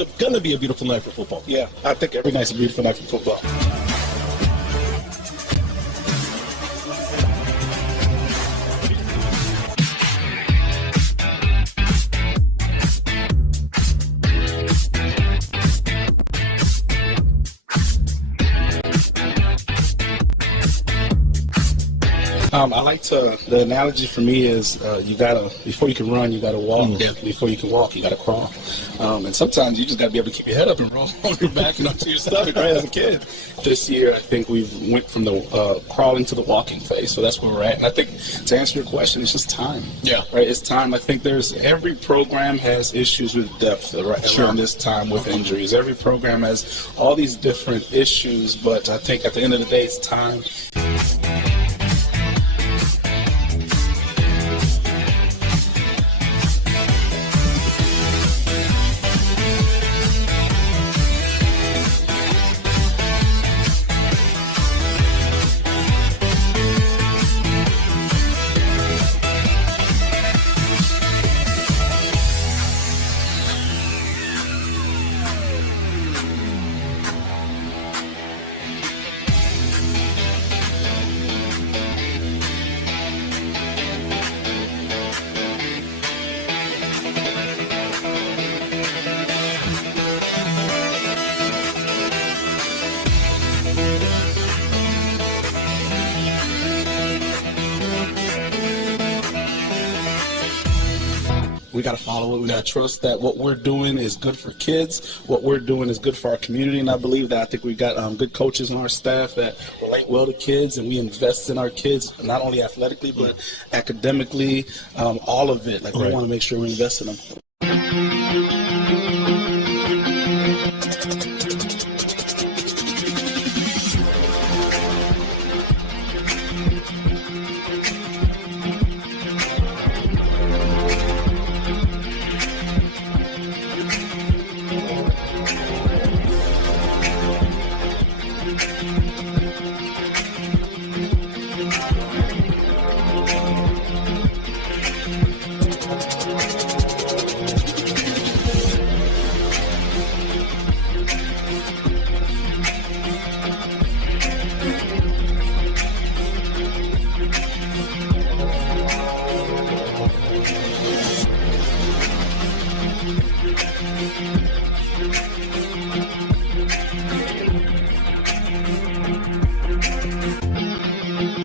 it's going to be a beautiful night for football. Yeah, I think every night's a beautiful night for football. I like the analogy for me is before you can run, you gotta walk. Before you can walk, you gotta crawl. And sometimes you just gotta be able to keep your head up and roll on your back and onto your stomach, right, as a kid. This year, I think we've went from the crawling to the walking phase, so that's where we're at. And I think to answer your question, it's just time. Yeah. Right, it's time. I think every program has issues with depth around this time with injuries. Every program has all these different issues, but I think at the end of the day, it's time. We got to follow it. We got to trust that what we're doing is good for kids. What we're doing is good for our community. And I believe that. I think we've got good coaches on our staff that relate well to kids, and we invest in our kids, not only athletically, but academically, all of it. Like, we want to make sure we invest in them.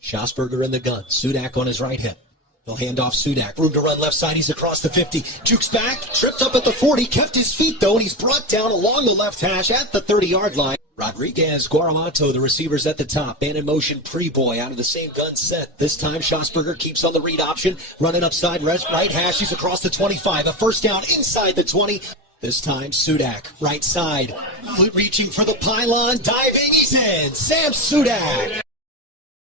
Schosberger in the gun. Sudak on his right hip. He'll hand off Sudak. Room to run left side. He's across the 50. Jukes back. Tripped up at the 40. Kept his feet, though, and he's brought down along the left hash at the 30-yard line. Rodriguez, Guaramato, the receivers at the top. Man in motion, Preboy out of the same gun set. This time, Schosberger keeps on the read option. Running upside, right hash. He's across the 25. A first down inside the 20. This time, Sudak, right side. Reaching for the pylon. Diving. He's in. Sam Sudak.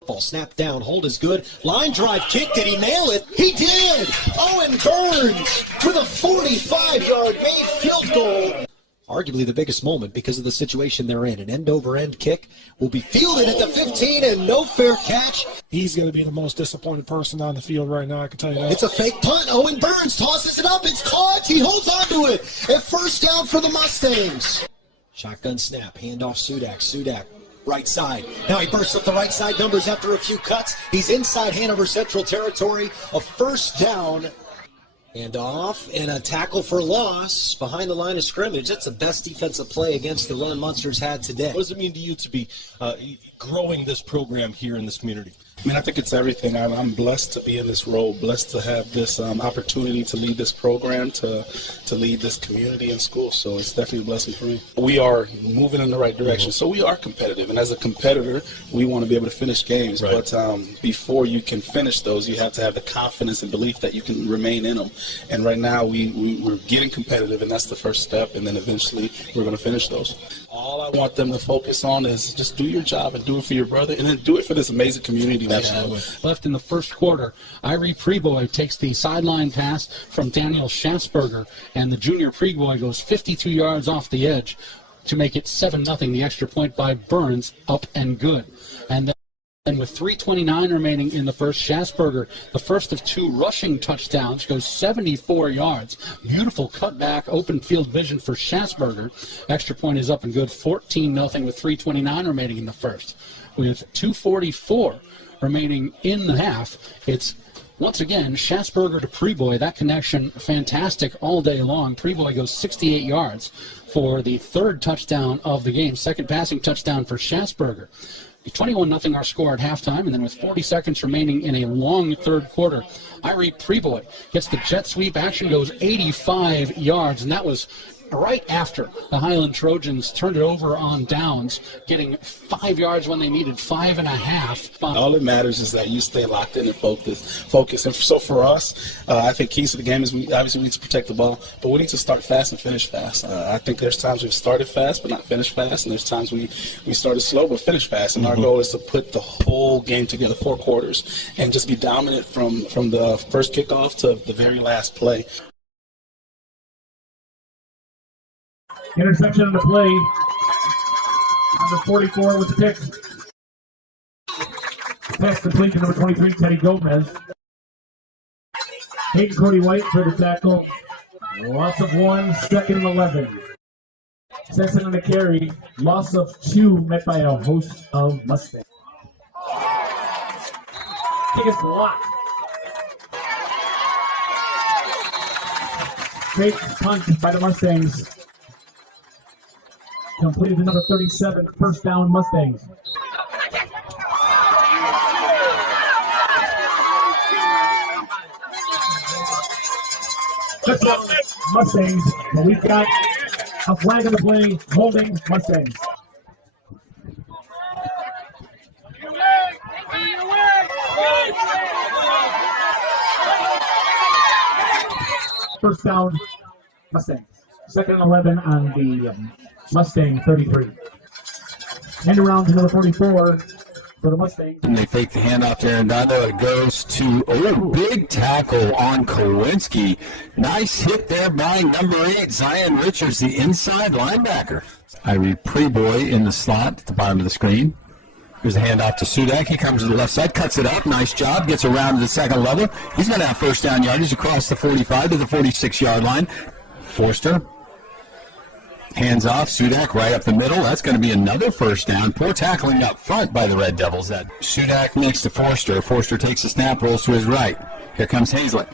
Ball snapped down, hold is good. Line drive kick, did he nail it? He did! Owen Burns with a 45-yard made field goal. Arguably the biggest moment because of the situation they're in. An end-over-end kick will be fielded at the 15 and no fair catch. He's going to be the most disappointed person on the field right now, I can tell you that. It's a fake punt. Owen Burns tosses it up. It's caught. He holds on to it. A first down for the Mustangs. Shotgun snap. Handoff Sudak. Sudak. Right side. Now he bursts up the right side numbers after a few cuts. He's inside Hanover Central territory. A first down. And off and a tackle for loss behind the line of scrimmage. That's the best defensive play against the run Munster's had today. What does it mean to you to be growing this program here in this community? I mean, I think it's everything. I'm blessed to be in this role, blessed to have this opportunity to lead this program, to lead this community and school. So it's definitely a blessing for me. We are moving in the right direction. So we are competitive. And as a competitor, we want to be able to finish games. Right. But before you can finish those, you have to have the confidence and belief that you can remain in them. And right now we're getting competitive, and that's the first step. And then eventually we're going to finish those. All I want them to focus on is just do your job and do it for your brother, and then do it for this amazing community that you have. Left in the first quarter, Irie Preboy takes the sideline pass from Daniel Schasberger, and the junior Preboy goes 52 yards off the edge to make it 7-0. The extra point by Burns, up and good. And And with 3:29 remaining in the first, Schasberger, the first of 2 rushing touchdowns, goes 74 yards. Beautiful cutback, open field vision for Schasberger. Extra point is up and good, 14-0 with 3:29 remaining in the first. With 2:44 remaining in the half, it's once again Schasberger to Preboy. That connection fantastic all day long. Preboy goes 68 yards for the 3rd touchdown of the game. 2nd passing touchdown for Schasberger. 21-0 our score at halftime, and then with 40 seconds remaining in a long 3rd quarter, Irie Preboy gets the jet sweep. Action goes 85 yards, and that was right after the Highland Trojans turned it over on downs, getting 5 yards when they needed 5.5. All that matters is that you stay locked in and focus. And so for us, I think keys to the game is we need to protect the ball, but we need to start fast and finish fast. I think there's times we've started fast but not finished fast, and there's times we started slow but finished fast. And our goal is to put the whole game together, 4 quarters, and just be dominant from the first kickoff to the very last play. Interception on the play. Number 44 with the pick. Pass complete to number 23, Teddy Gomez. Hayden Cody White for the tackle. Loss of 1, 2nd and 11. Sexton on the carry. Loss of 2 met by a host of Mustangs. Kick is blocked. Fake punt by the Mustangs. Completed to number 37, 1st down Mustangs. First down Mustangs, but we've got a flag on the play, holding Mustangs. First down Mustangs. 2nd and 11 on the Mustang 33. End around to number 44 for the Mustangs. And they fake the handoff to Arendando. It goes to, big tackle on Kowinski. Nice hit there by number 8, Zion Richards, the inside linebacker. Irie Preboy in the slot at the bottom of the screen. Here's a handoff to Sudak. He comes to the left side, cuts it up. Nice job. Gets around to the 2nd level. He's going to have 1st down yardage across the 45 to the 46-yard line. Forster. Hands off, Sudak right up the middle. That's going to be another 1st down. Poor tackling up front by the Red Devils. That Sudak next to Forster. Forster takes the snap, rolls to his right. Here comes Hazlett.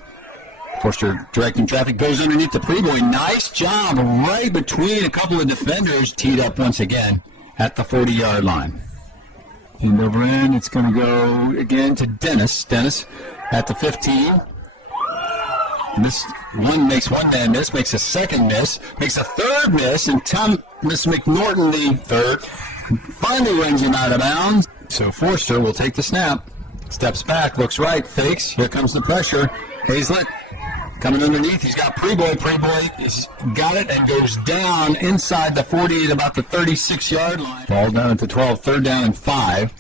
Forster directing traffic, goes underneath the Preboy. Nice job right between a couple of defenders. Teed up once again at the 40-yard line. And over in, it's going to go again to Dennis. Dennis at the 15. And this one makes one man miss, makes a 2nd miss, makes a 3rd miss, and Thomas McNorton, the 3rd, finally runs him out of bounds. So Forster will take the snap, steps back, looks right, fakes. Here comes the pressure. Hazlett coming underneath. He's got Preboy. Preboy has got it and goes down inside the 40 at about the 36-yard line. Ball down at the 12, 3rd down and 5.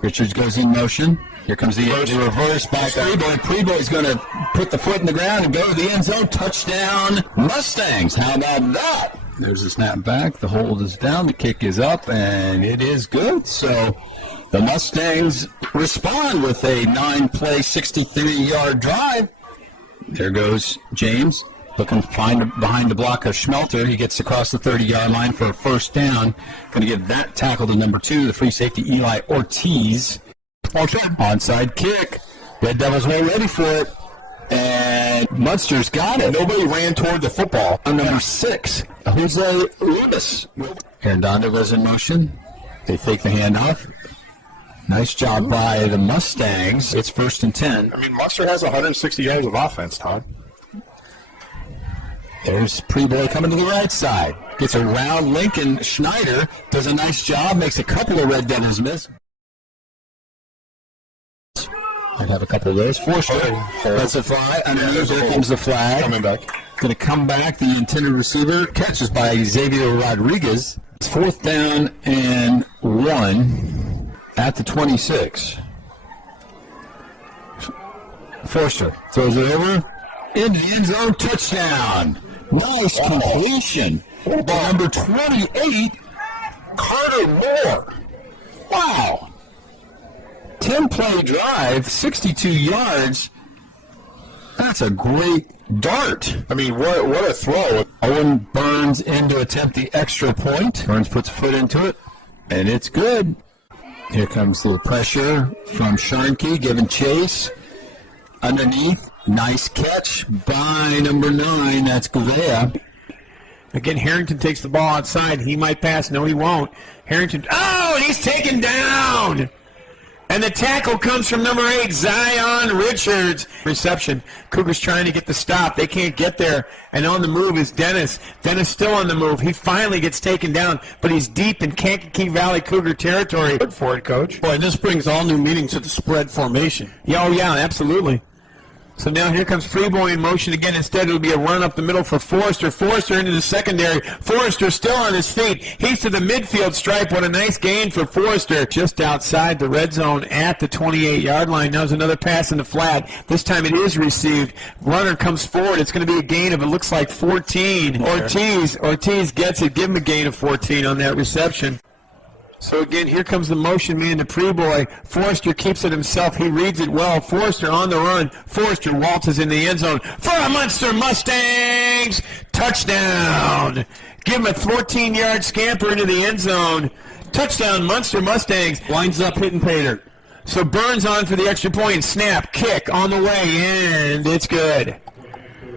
Richards goes in motion. Here comes the reverse by Preboy. Preboy's going to put the foot in the ground and go to the end zone. Touchdown, Mustangs. How about that? There's the snap back. The hold is down. The kick is up, and it is good. So the Mustangs respond with a 9-play, 63-yard drive. There goes James. Looking behind the block of Schmelter. He gets across the 30-yard line for a 1st down. Going to give that tackle to number 2, the free safety Eli Ortiz. Onside kick. Red Devils were ready for it. And Munster's got it. Nobody ran toward the football. On number 6, Jose Lubis. Arendando goes in motion. They fake the handoff. Nice job by the Mustangs. It's 1st and 10. I mean, Munster has 160 yards of offense, Todd. There's Preboy coming to the right side. Gets around Lincoln. Schneider does a nice job. Makes a couple of Red Devils miss. I'd have a couple of those. Forster. That's a fly. Underneath, there comes the flag. Coming back. Going to come back. The intended receiver catches by Xavier Rodriguez. It's 4th down and 1 at the 26. Forster throws it over into the end zone. Touchdown. Nice completion by number 28, Carter Moore. Wow. 10-play drive, 62 yards. That's a great dart. I mean, what a throw. Owen Burns in to attempt the extra point. Burns puts a foot into it, and it's good. Here comes the pressure from Sharnke, giving chase. Underneath, nice catch by number 9. That's Gouveia. Again, Harrington takes the ball outside. He might pass. No, he won't. Harrington. Oh, and he's taken down. And the tackle comes from number 8, Zion Richards. Reception. Cougars trying to get the stop. They can't get there. And on the move is Dennis. Dennis still on the move. He finally gets taken down, but he's deep in Kankakee Valley Cougar territory. Good for it, Coach. Boy, this brings all new meaning to the spread formation. Yeah, oh, yeah, absolutely. So now here comes Freeboy in motion again. Instead, it'll be a run up the middle for Forrester. Forrester into the secondary. Forrester still on his feet. He's to the midfield stripe. What a nice gain for Forrester. Just outside the red zone at the 28-yard line. Now there's another pass in the flat. This time it is received. Runner comes forward. It's going to be a gain of, it looks like, 14. Ortiz gets it. Give him a gain of 14 on that reception. So again, here comes the motion man to Preboy. Forrester keeps it himself. He reads it well. Forrester on the run. Forrester waltzes in the end zone for a Munster Mustangs touchdown. Give him a 14-yard scamper into the end zone. Touchdown, Munster Mustangs. Winds up hitting Pater. So Burns on for the extra point. Snap, kick on the way, and it's good.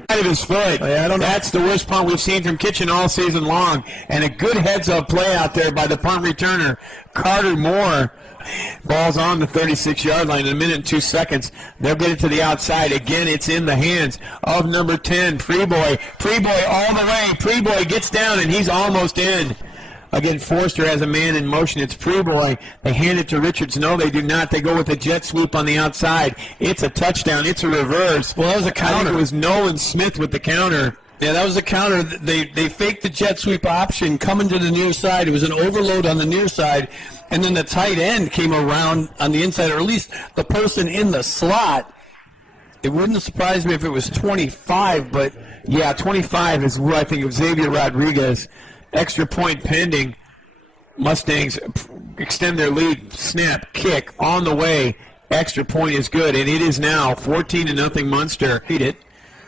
Of his foot. I don't know. That's the worst punt we've seen from Kitchen all season long. And a good heads-up play out there by the punt returner, Carter Moore. Ball's on the 36-yard line in a minute and 2 seconds. They'll get it to the outside. Again, it's in the hands of number 10, Preboy. Preboy all the way. Preboy gets down, and he's almost in. Again, Forster has a man in motion. It's Preboy. They hand it to Richards. No, they do not. They go with a jet sweep on the outside. It's a touchdown. It's a reverse. Well, that was a counter. I think it was Nolan Smith with the counter. Yeah, that was a counter. They faked the jet sweep option coming to the near side. It was an overload on the near side, and then the tight end came around on the inside, or at least the person in the slot. It wouldn't have surprised me if it was 25, but yeah, 25 is who I think of Xavier Rodriguez. Extra point pending. Mustangs extend their lead. Snap, kick, on the way. Extra point is good, and it is now 14-0 Munster. Beat it.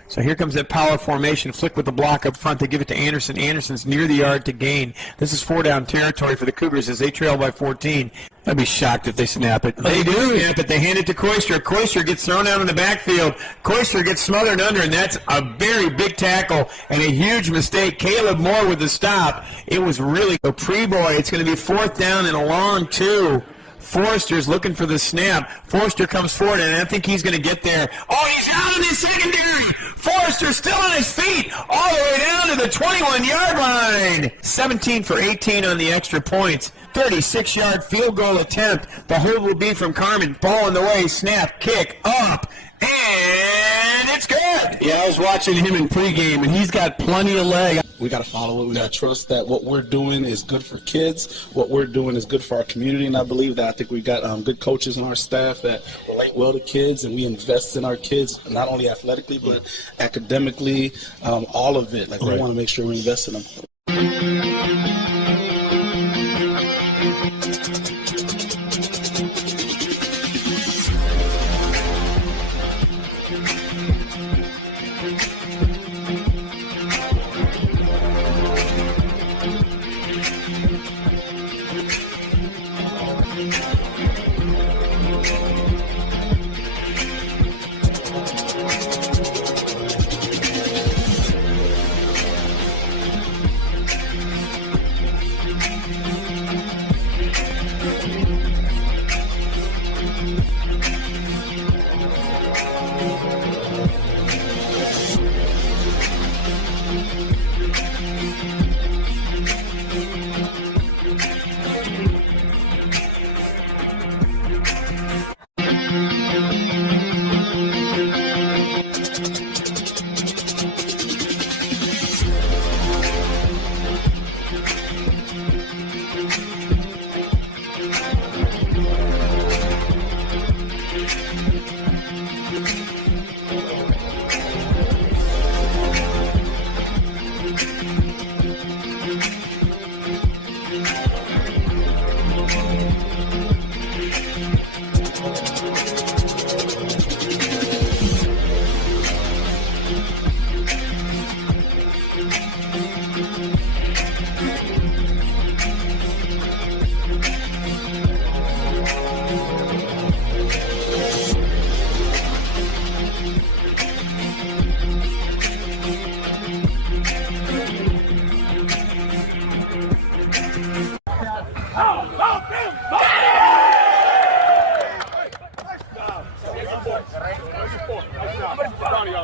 So here comes that power formation. Flick with the block up front. They give it to Anderson. Anderson's near the yard to gain. This is 4-down territory for the Cougars as they trail by 14. I'd be shocked if they snap it. They do snap it. They hand it to Koister. Koister gets thrown out in the backfield. Koister gets smothered under, and that's a very big tackle and a huge mistake. Caleb Moore with the stop. It was really a Preboy. It's going to be 4th down and a long 2. Forster's looking for the snap. Forster comes forward, and I think he's going to get there. Oh, he's out in the secondary. Forster still on his feet all the way down to the 21-yard line. 17 for 18 on the extra points. 36-yard field goal attempt. The hold will be from Carmen. Ball in the way. Snap, kick, up, and it's good. Yeah, I was watching him in pregame, and he's got plenty of leg. We got to follow it. We got to trust that what we're doing is good for kids. What we're doing is good for our community, and I believe that. I think we've got good coaches on our staff that relate well to kids, and we invest in our kids, not only athletically but academically, all of it. Like, we want to make sure we invest in them.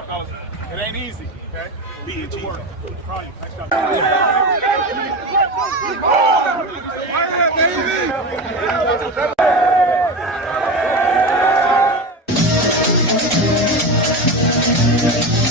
job, fellas. It ain't easy, okay? Good work. Proud of you. Nice job.